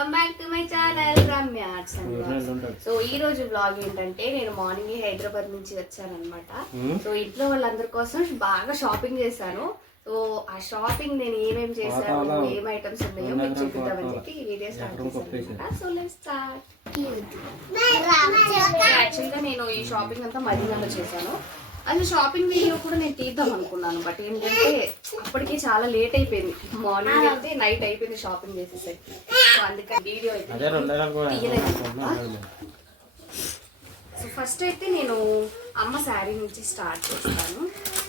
Welcome back to my channel Ramya arts and vlogs. So ఈ రోజు vlog ఏంటంటే నేను మార్నింగ్ హైదరాబాద్ నుంచి వచ్చానన్నమాట. సో ఇంట్లో వాళ్ళందరి కోసం బాగా షాపింగ్ చేశాను. సో ఆ షాపింగ్ నేను ఏమేమి చేశాను, ఏం ఐటమ్స్ ఉన్నాయో మీకు చూపిద్దామని చెప్పి ఈ వీడియో స్టార్ట్ చేశాను. So let's start. యాక్చువల్గా నేను ఈ షాపింగ్ అంతా మదీనాలో చేశాను. అసలు షాపింగ్ వీడియో కూడా నేను తీద్దాం అనుకున్నాను, బట్ ఏంటంటే అప్పటికి చాలా లేట్ అయిపోయింది. మార్నింగ్ అయితే నైట్ అయిపోయింది షాపింగ్ చేసేసరికి. సో అందుకని వీడియో అయితే తీయలేదు. సో ఫస్ట్ అయితే నేను అమ్మ శారీ నుంచి స్టార్ట్ చేస్తాను.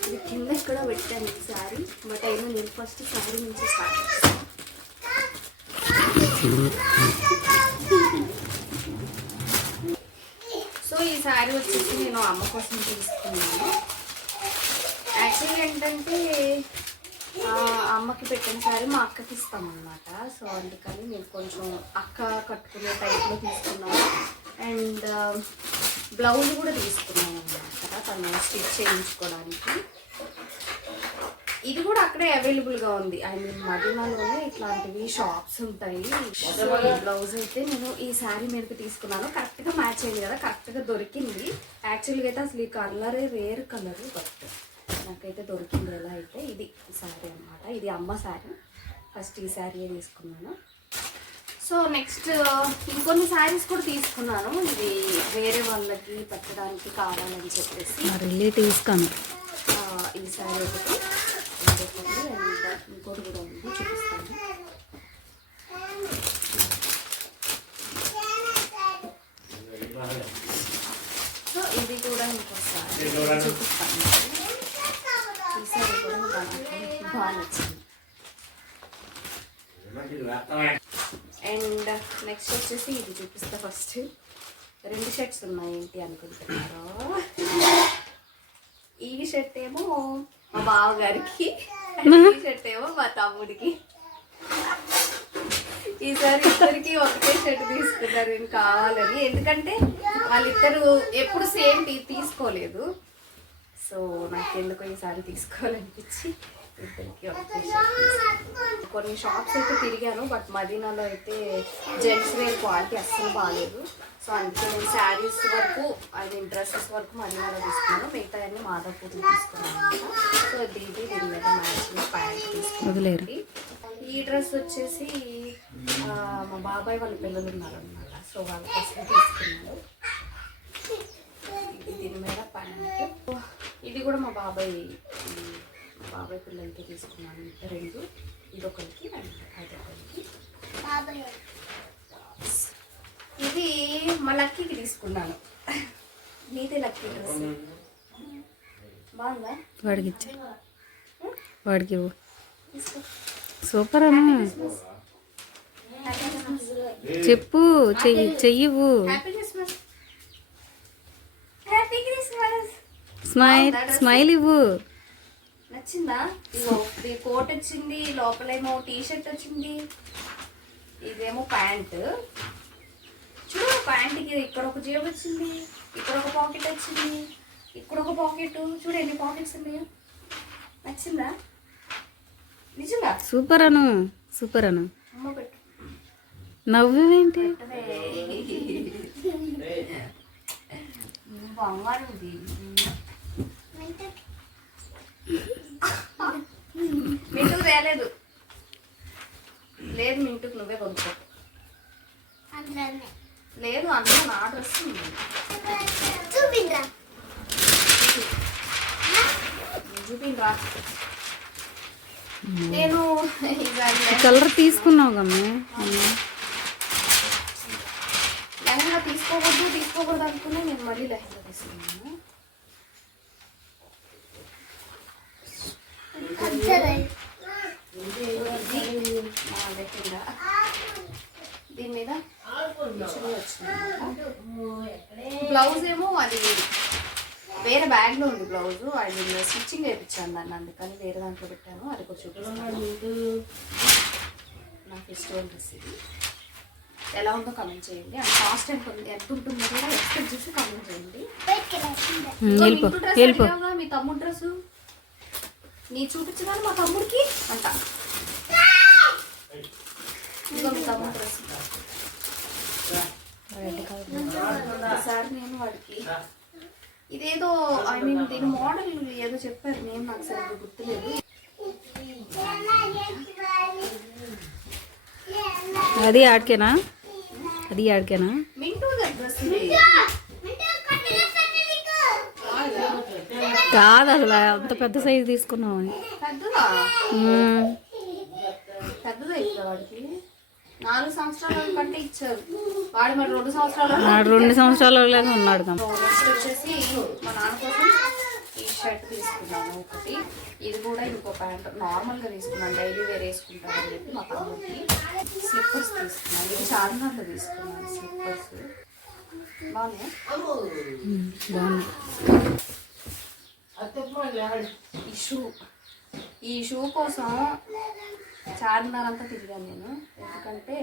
ఇది కింద ఇక్కడ పెట్టాను ఈ శారీ, బట్ అయినా నేను ఫస్ట్ శారీ నుంచి స్టార్ట్ చేస్తాను. సో ఈ శారీ వచ్చేసి నేను అమ్మ కోసం తీసుకున్నాను. యాక్చువల్లీ ఏంటంటే అమ్మకి పెట్టిన శారీ మా అక్కకి ఇస్తామన్నమాట. సో అందుకని నేను కొంచెం అక్క కట్టుకునే టైప్లో తీసుకున్నాను. అండ్ బ్లౌజ్ కూడా తీసుకున్నాను అన్నమాట తను స్టిచ్ చేయించుకోవడానికి. ఇది కూడా అక్కడే అవైలబుల్గా ఉంది. ఐ మీన్ మదీనాలోనే ఇట్లాంటివి షాప్స్ ఉంటాయి. సో ఈ బ్లౌజ్ అయితే నేను ఈ శారీ మీదకి తీసుకున్నాను. కరెక్ట్గా మ్యాచ్ అయింది కదా, కరెక్ట్గా దొరికింది. యాక్చువల్గా అయితే అసలు ఈ కలరే రేర్ కలర్, బట్ నాకైతే దొరికింది. ఎలా అయితే ఇది శారీ అనమాట, ఇది అమ్మ శారీ. ఫస్ట్ ఈ శారీ తీసుకున్నాను. సో నెక్స్ట్ ఇంకొన్ని శారీస్ కూడా తీసుకున్నాను. ఇది వేరే వాళ్ళకి పెట్టడానికి కావాలని చెప్పేసి తీసుకున్నాను. ఈ శారీ ఒకటి, ఇంకోటి కూడా ఉంది, చూపిస్తాను. సో ఇది కూడా ఇంకోసారి చూపిస్తాను. ఈ శారీ కూడా బాగా నచ్చింది. అండ్ నెక్స్ట్ వచ్చేసి ఇది చూపిస్తా. ఫస్ట్ 2 షర్ట్స్ ఉన్నాయి. ఏంటి అనుకుంటున్నారో, ఈ షర్ట్ ఏమో మా బావగారికి, ఈ షర్ట్ ఏమో మా తమ్ముడికి. ఈసారి ఇద్దరికి ఒకటే షర్ట్ తీసుకున్నారు నేను కావాలని, ఎందుకంటే వాళ్ళిద్దరు ఎప్పుడు సేమ్ తీసుకోలేదు. సో నాకు ఎందుకో ఈసారి తీసుకోవాలనిపించి ఇద్దరికి ఒకటే షర్ట్. కొన్ని షాప్స్ అయితే తిరిగాను, బట్ మదీనాలో అయితే జెంట్స్ వేర్ క్వాలిటీ అస్సలు బాగాలేదు. సో అందుకే నేను శారీస్ వరకు, ఐ మీన్ డ్రెస్సెస్ వరకు మదీనాలో తీసుకున్నాను. మిగతా అన్ని మాదాపూర్లో తీసుకున్నాను. సో దీని మీద మ్యాచింగ్ ప్యాంట్ తీసుకున్నాను. ఈ డ్రెస్ వచ్చేసి మా బాబాయ్ వాళ్ళ పిల్లలు ఉన్నారనమాట. సో వాళ్ళ కోసం తీసుకున్నాను. దీని మీద ప్యాంట్, ఇది కూడా మా బాబాయ్ పిల్లలకి తీసుకున్నాను. 2, ఇదొకరికి అదొకరికి. ఇది మా లక్కీకి తీసుకున్నాను. నీదే లక్కీ డ్రెస్ బాగుందా? వాడికి సూపర్ అమ్మా. చెప్పు, చెయ్యవు. స్మైల్ ఇవ్వు. నచ్చిందా? ఇది కోట్ వచ్చింది, లోపలేమో టీ షర్ట్ వచ్చింది, ఇదేమో ప్యాంట్. చూడు ప్యాంట్కి ఇక్కడ ఒక జేబు వచ్చింది, ఇక్కడ ఒక పాకెట్ వచ్చింది, ఇక్కడ ఒక పాకెట్. చూడు ఎన్ని పాకెట్స్ ఉన్నాయో. నచ్చిందా? నిజంగా సూపర్ అను, సూపర్ అను. అమ్మ పెట్టు. నవ్వేంటి? బంగారం ఇది. మింటుకు తేలేదు. లేదు మింటుకు నువ్వే కొనుక్కో. లేదు అందులో నా డ్రెస్ చూపిండ్రా. నేను కలర్ తీసుకున్నావు కమ్మా. లెహంగా తీసుకోకూడదు అనుకున్నా, నేను మళ్ళీ లెహంగా తీసుకున్నాను. దీని మీద బ్లౌజ్ ఏమో అది వేరే బ్యాగ్ లో ఉంది బ్లౌజ్. అది స్టిచ్చింగ్ వేయించాను దాన్ని, అందుకని వేరే దాంట్లో పెట్టాను. అది కూడా చూపిస్తాను. నాకు ఇష్టం డ్రెస్ ఇది. ఎలా ఉందో కమెంట్ చేయండి. అండ్ కాస్ట్ ఎంత ఉంటుందో కూడా ఎక్స్పెక్ట్ చేసి కమెంట్ చేయండి. మీ తమ్ముడు డ్రెస్ నీ చూపించగానే మా తమ్ముడికి అంట. ఇదిగో మీ తమ్ముడు డ్రెస్. ఈసారి నేను వాడికి ఇదేదో ఐ మీన్ దీని మోడల్ ఏదో చెప్పారు, నేను నాకు సరిగ్గా గుర్తులేదు. అది ఆడికేనా? అది ఆడికేనా? మింటూ డ్రెస్ కాదు అసలు అంత పెద్ద సైజు తీసుకున్నావు. పెద్దదా? పెద్దదా ఇట్లా వాడికి 4 సంవత్సరాల కంటే ఇచ్చారు. వాడు మరి 2 సంవత్సరాలు 2 సంవత్సరాలలోనే ఉన్నాడు. నెక్స్ట్ వచ్చేసి మా నాన్న కోసం ఈ షర్ట్ తీసుకున్నాను ఒకటి. ఇది కూడా ఇంకో ప్యాంట్ నార్మల్గా తీసుకున్నాను, డైలీ వేర్ వేసుకుంటాను అని చెప్పి మా తమ్ముడికి. స్లిప్పర్స్ తీసుకున్నాను, ఇది చార్మినార్లో తీసుకున్నాను స్లిప్పర్స్. బాగున్నాయి. ఈ షూ కోసం చార్మినార్ అంతా తిరిగాను నేను, ఎందుకంటే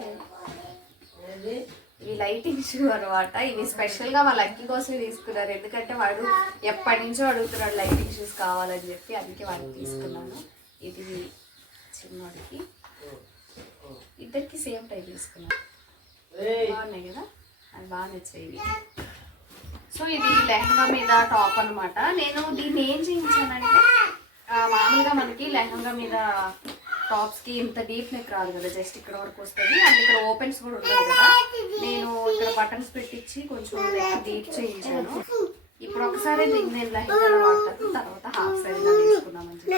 ఇవి లైటింగ్ షూ అనమాట. ఇవి స్పెషల్గా మా లక్కీ కోసమే తీసుకున్నారు, ఎందుకంటే వాడు ఎప్పటి నుంచో అడుగుతున్నాడు లైటింగ్ షూస్ కావాలని చెప్పి, అందుకే వాడికి తీసుకున్నాను. ఇది చిన్నవాడికి, ఇద్దరికి సేమ్ టైప్ తీసుకున్నాను. బాగున్నాయి కదా, అది బాగా నచ్చాయి. సో ఇది లెహంగా మీద టాప్ అనమాట. నేను దీన్ని ఏం చేయించానంటే, మామూలుగా మనకి లెహంగా మీద టాప్స్కి ఇంత డీప్ నెక్ రాదు కదా, జస్ట్ ఇక్కడ వరకు వస్తుంది. అండ్ ఇక్కడ ఓపెన్స్ కూడా ఉంటుంది కదా, నేను ఇక్కడ బటన్స్ పెట్టించి కొంచెం నెక్ డీప్ చేయించాను. ఇప్పుడు ఒకసారి నేను లెహంగా వాడతాను, తర్వాత హాఫ్ సైడ్గా తీసుకున్నామని చెప్పి